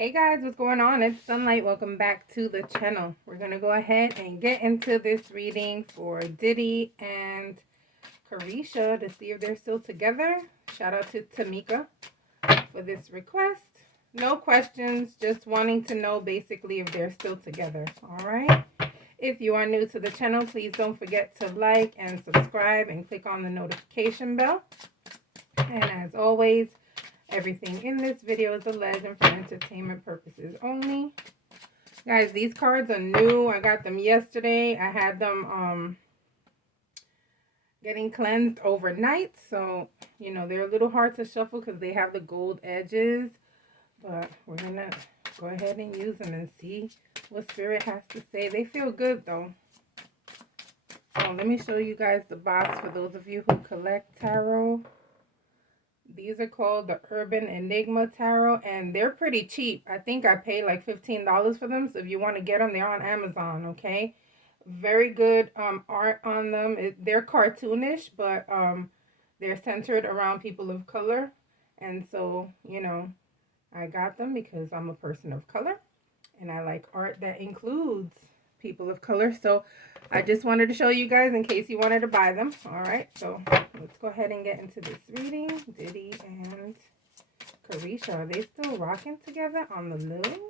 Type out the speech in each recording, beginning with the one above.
Hey guys, what's going on? It's Sunlight. Welcome back to the channel. We're going to go ahead and get into this reading for Diddy and Karisha to see if they're still together. Shout out to Tamika for this request. No questions, just wanting to know basically if they're still together. All right. If you are new to the channel, please don't forget to like and subscribe and click on the notification bell. And as always, everything in this video is alleged and for entertainment purposes only. Guys, these cards are new. I got them yesterday. I had them getting cleansed overnight. So, you know, they're a little hard to shuffle because they have the gold edges. But we're going to go ahead and use them and see what Spirit has to say. They feel good, though. So let me show you guys the box for those of you who collect tarot. These are called the Urban Enigma Tarot, and they're pretty cheap. I think I paid like $15 for them. So if you want to get them, they're on Amazon, okay? Very good art on them. They're cartoonish, but they're centered around people of color. And so, you know, I got them because I'm a person of color, and I like art that includes people of color. So I just wanted to show you guys in case you wanted to buy them. All right, so let's go ahead and get into this reading. Diddy and Karisha, are they still rocking together on the moon?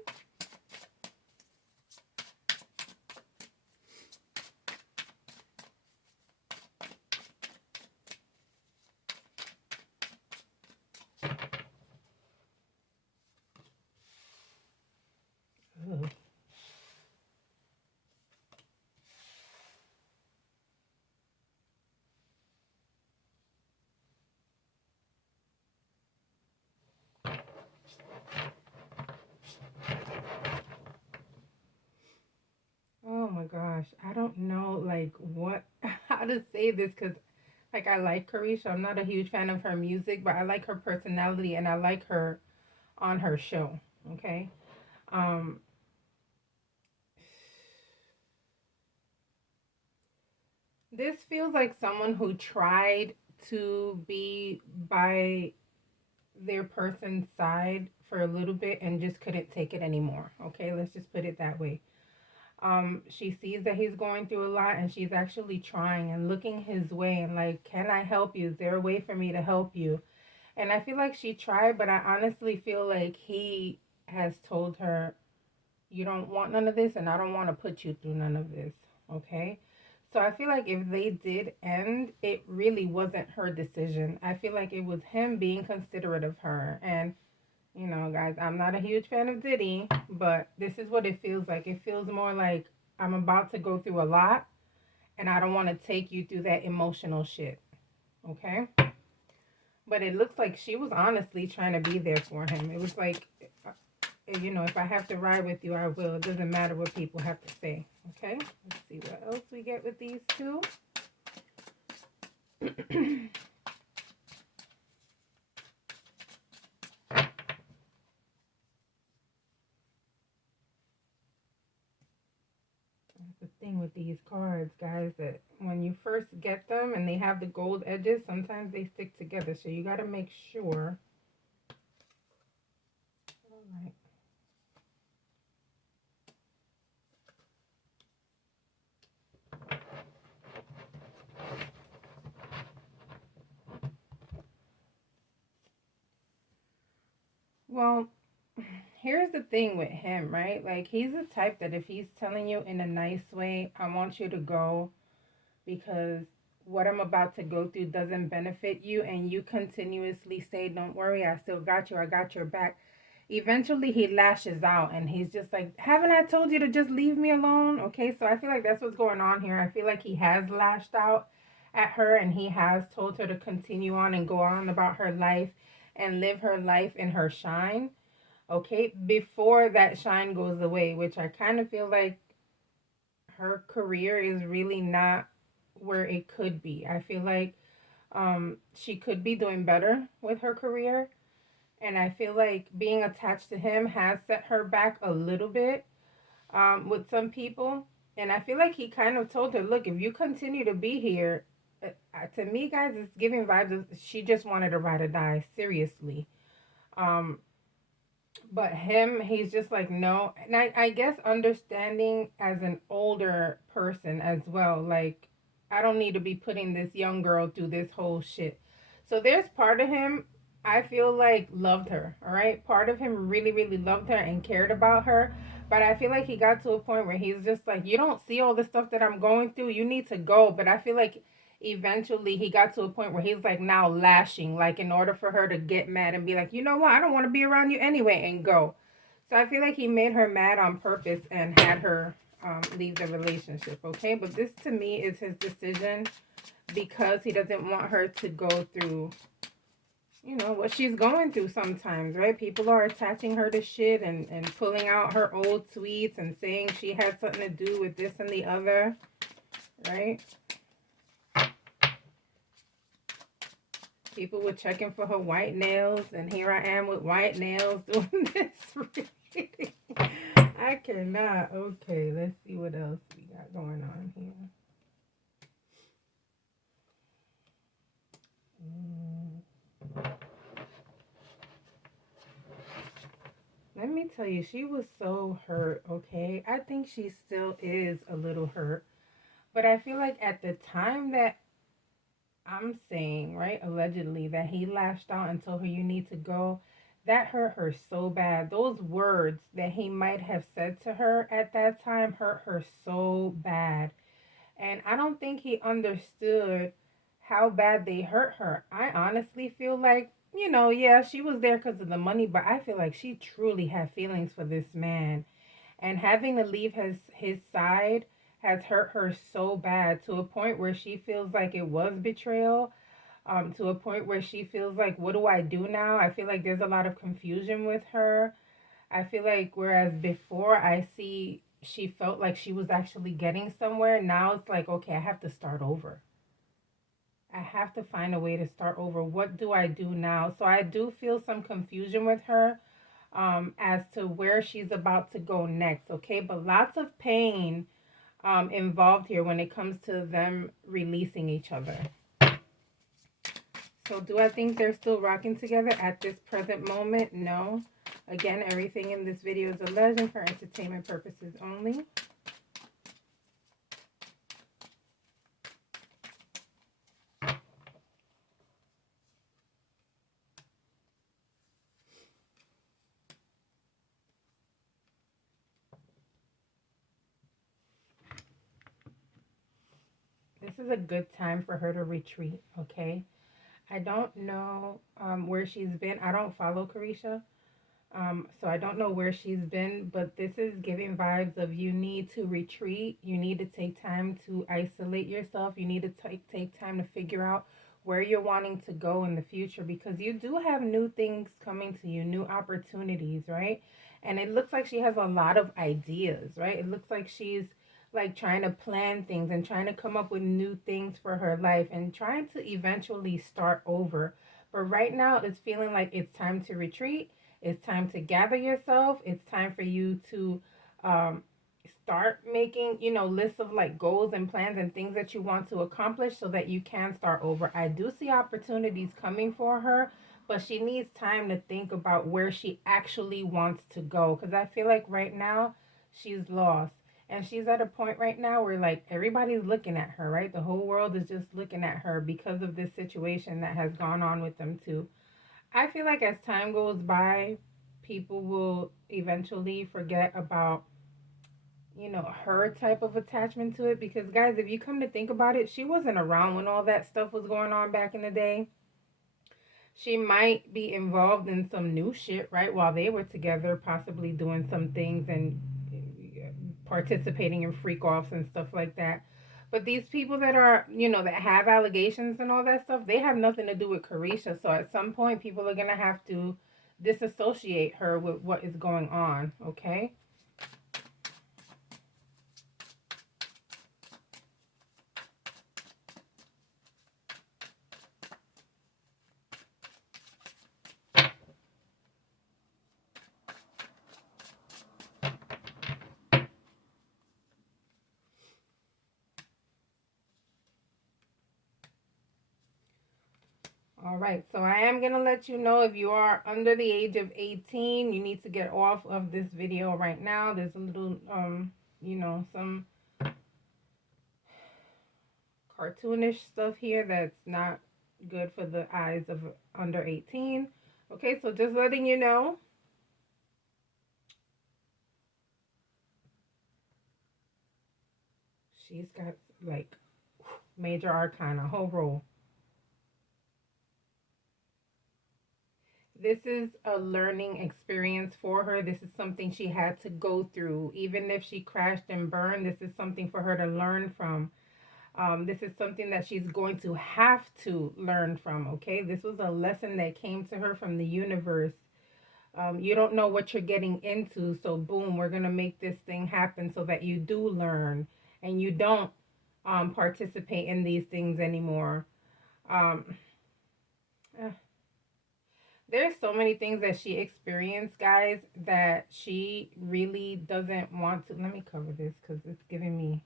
Ooh. Oh my gosh, I don't know like what how to say this because like I like Karisha. I'm not a huge fan of her music, but I like her personality and I like her on her show. Okay. Um this feels like someone who tried to be by their person's side for a little bit and just couldn't take it anymore. Okay, let's just put it that way. She sees that he's going through a lot and she's actually trying and looking his way and like, can I help you? Is there a way for me to help you? And I feel like she tried, but I honestly feel like he has told her, you don't want none of this and I don't want to put you through none of this. Okay. So I feel like if they did end, it really wasn't her decision. I feel like it was him being considerate of her. And, you know, guys, I'm not a huge fan of Diddy, but this is what it feels like. It feels more like I'm about to go through a lot and I don't want to take you through that emotional shit. Okay? But it looks like she was honestly trying to be there for him. It was like, you know, if I have to ride with you, I will. It doesn't matter what people have to say. Okay? Let's see what else we get with these two. The thing with these cards, guys, that when you first get them and they have the gold edges, sometimes they stick together. So you got to make sure. All right. Well, here's the thing with him, right? Like, he's the type that if he's telling you in a nice way, I want you to go because what I'm about to go through doesn't benefit you, and you continuously say, don't worry, I still got you, I got your back. Eventually, he lashes out and he's just like, haven't I told you to just leave me alone? Okay, so I feel like that's what's going on here. I feel like he has lashed out at her and he has told her to continue on and go on about her life and live her life in her shine. Okay, before that shine goes away, which I kind of feel like her career is really not where it could be. I feel like she could be doing better with her career. And I feel like being attached to him has set her back a little bit with some people. And I feel like he kind of told her, look, if you continue to be here, to me, guys, it's giving vibes of she just wanted to ride or die, seriously. Um, But him, he's just like, no. And I guess understanding as an older person as well, like, I don't need to be putting this young girl through this whole shit. So there's part of him I feel like loved her, all right? Part of him really, really loved her and cared about her. But I feel like he got to a point where he's just like, you don't see all the stuff that I'm going through. You need to go. But I feel like eventually he got to a point where he's like now lashing, like in order for her to get mad and be like, you know what, I don't want to be around you anyway, and go. So I feel like he made her mad on purpose and had her leave the relationship. Okay, but this to me is his decision because he doesn't want her to go through, you know, what she's going through sometimes, right? People are attaching her to shit and pulling out her old tweets and saying she had something to do with this and the other, right? People were checking for her white nails, and here I am with white nails doing this reading. I cannot. Okay, let's see what else we got going on here. Let me tell you, she was so hurt, okay? I think she still is a little hurt. But I feel like at the time that I'm saying, right, allegedly, that he lashed out and told her you need to go, that hurt her so bad. Those words that he might have said to her at that time hurt her so bad. And I don't think he understood how bad they hurt her. I honestly feel like, you know, yeah, she was there because of the money, but I feel like she truly had feelings for this man, and having to leave his side has hurt her so bad to a point where she feels like it was betrayal, to a point where she feels like, what do I do now? I feel like there's a lot of confusion with her. I feel like whereas before I see she felt like she was actually getting somewhere, now it's like, okay, I have to start over. I have to find a way to start over. What do I do now? So I do feel some confusion with her, as to where she's about to go next. Okay, but lots of pain involved here when it comes to them releasing each other. So do I think they're still rocking together at this present moment? No. Again, everything in this video is a legend for entertainment purposes only. This is a good time for her to retreat, okay? I don't know where she's been. I don't follow Karisha. So I don't know where she's been, but this is giving vibes of you need to retreat. You need to take time to isolate yourself. You need to take time to figure out where you're wanting to go in the future, because you do have new things coming to you, new opportunities, right? And it looks like she has a lot of ideas, right? It looks like she's like trying to plan things and trying to come up with new things for her life and trying to eventually start over. But right now it's feeling like it's time to retreat. It's time to gather yourself. It's time for you to um, start making, you know, lists of like goals and plans and things that you want to accomplish so that you can start over. I do see opportunities coming for her, but she needs time to think about where she actually wants to go, because I feel like right now she's lost. And she's at a point right now where like everybody's looking at her, right? The whole world is just looking at her because of this situation that has gone on with them too. I feel like as time goes by, people will eventually forget about, you know, her type of attachment to it. Because, guys, if you come to think about it, she wasn't around when all that stuff was going on back in the day. She might be involved in some new shit, right, while they were together, possibly doing some things and participating in freak offs and stuff like that. But these people that are, you know, that have allegations and all that stuff, they have nothing to do with Karisha. So at some point, people are going to have to disassociate her with what is going on, okay? All right, so I am going to let you know if you are under the age of 18, you need to get off of this video right now. There's a little, some cartoonish stuff here that's not good for the eyes of under 18. Okay, so just letting you know. She's got like major arcana, whole roll. This is a learning experience for her. This is something she had to go through. Even if she crashed and burned, this is something for her to learn from. This is something that she's going to have to learn from, okay? This was a lesson that came to her from the universe. You don't know what you're getting into, so boom, we're going to make this thing happen so that you do learn and you don't participate in these things anymore. Um, eh, there's so many things that she experienced, guys, that she really doesn't want to. Let me cover this because it's giving me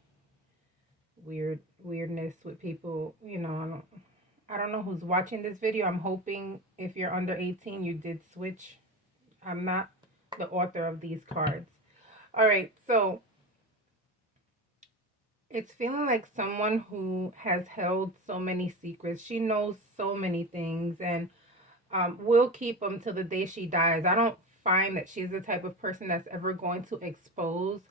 weirdness with people. I don't know who's watching this video. I'm hoping if you're under 18, you did switch. I'm not the author of these cards. All right, so it's feeling like someone who has held so many secrets. She knows so many things and will keep them till the day she dies. I don't find that she's the type of person that's ever going to expose.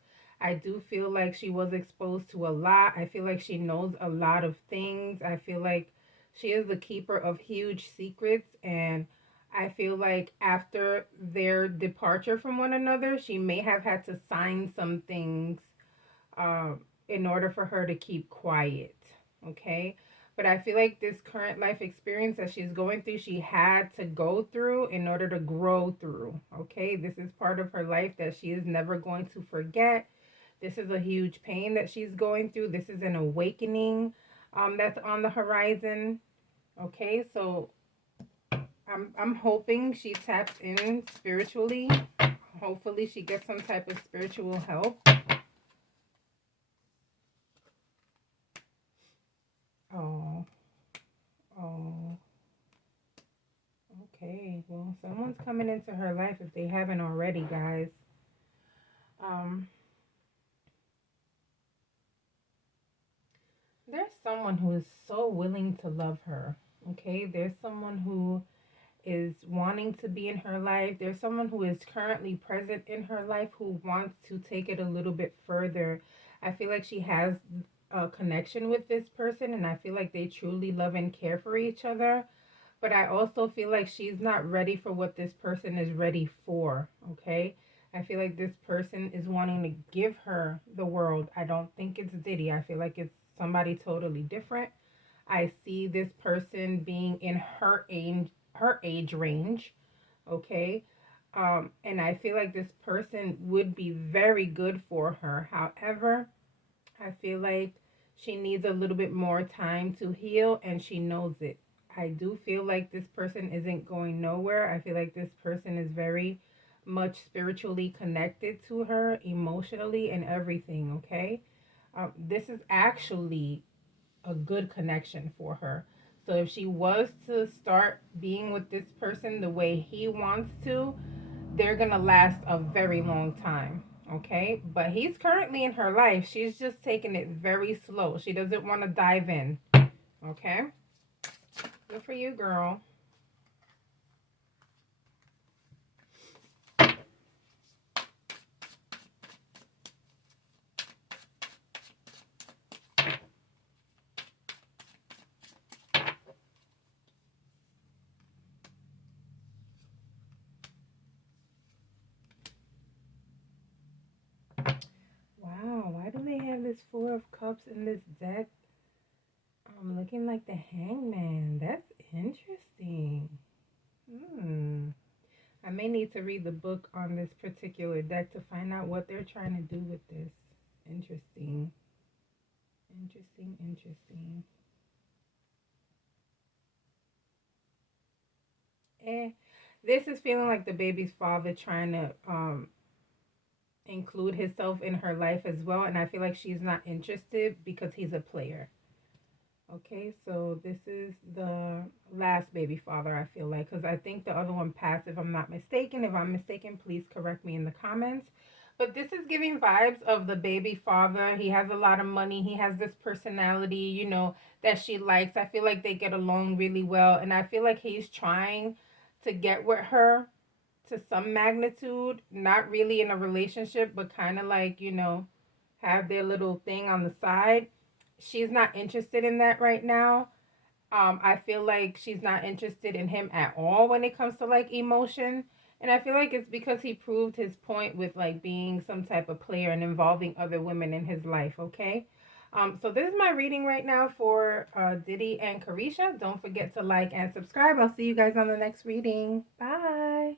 I do feel like she was exposed to a lot. I feel like she knows a lot of things. I feel like she is the keeper of huge secrets. And I feel like after their departure from one another, she may have had to sign some things um, in order for her to keep quiet. Okay. But I feel like this current life experience that she's going through, she had to go through in order to grow through. Okay. This is part of her life that she is never going to forget. This is a huge pain that she's going through. This is an awakening that's on the horizon. Okay. So I'm hoping she taps in spiritually. Hopefully she gets some type of spiritual help. Oh, oh. Okay, well, someone's coming into her life if they haven't already, guys. Um, there's someone who is so willing to love her. Okay, there's someone who is wanting to be in her life. There's someone who is currently present in her life who wants to take it a little bit further. I feel like she has a connection with this person, and I feel like they truly love and care for each other. But I also feel like she's not ready for what this person is ready for, okay? I feel like this person is wanting to give her the world. I don't think it's Diddy. I feel like it's somebody totally different. I see this person being in her age range, okay? And I feel like this person would be very good for her. However, I feel like she needs a little bit more time to heal and she knows it. I do feel like this person isn't going nowhere. I feel like this person is very much spiritually connected to her, emotionally, and everything, okay? This is actually a good connection for her. So if she was to start being with this person the way he wants to, they're going to last a very long time. Okay. But he's currently in her life. She's just taking it very slow. She doesn't want to dive in. Okay. Good for you, girl. Wow. Why do they have this Four of Cups in this deck? Looking like the Hangman. That's interesting. I may need to read the book on this particular deck to find out what they're trying to do with this. Interesting. Interesting, interesting. This is feeling like the baby's father trying to include himself in her life as well, and I feel like she's not interested because he's a player. Okay, so this is the last baby father, I feel like, because I think the other one passed, if I'm not mistaken. If I'm mistaken, please correct me in the comments. But this is giving vibes of the baby father. He has a lot of money. He has this personality, that she likes. I feel like they get along really well. And I feel like he's trying to get with her to some magnitude, not really in a relationship, but kind of like, have their little thing on the side. She's not interested in that right now. I feel like she's not interested in him at all when it comes to like emotion. And I feel like it's because he proved his point with like being some type of player and involving other women in his life, okay? So this is my reading right now for Diddy and Carisha. Don't forget to like and subscribe. I'll see you guys on the next reading. Bye.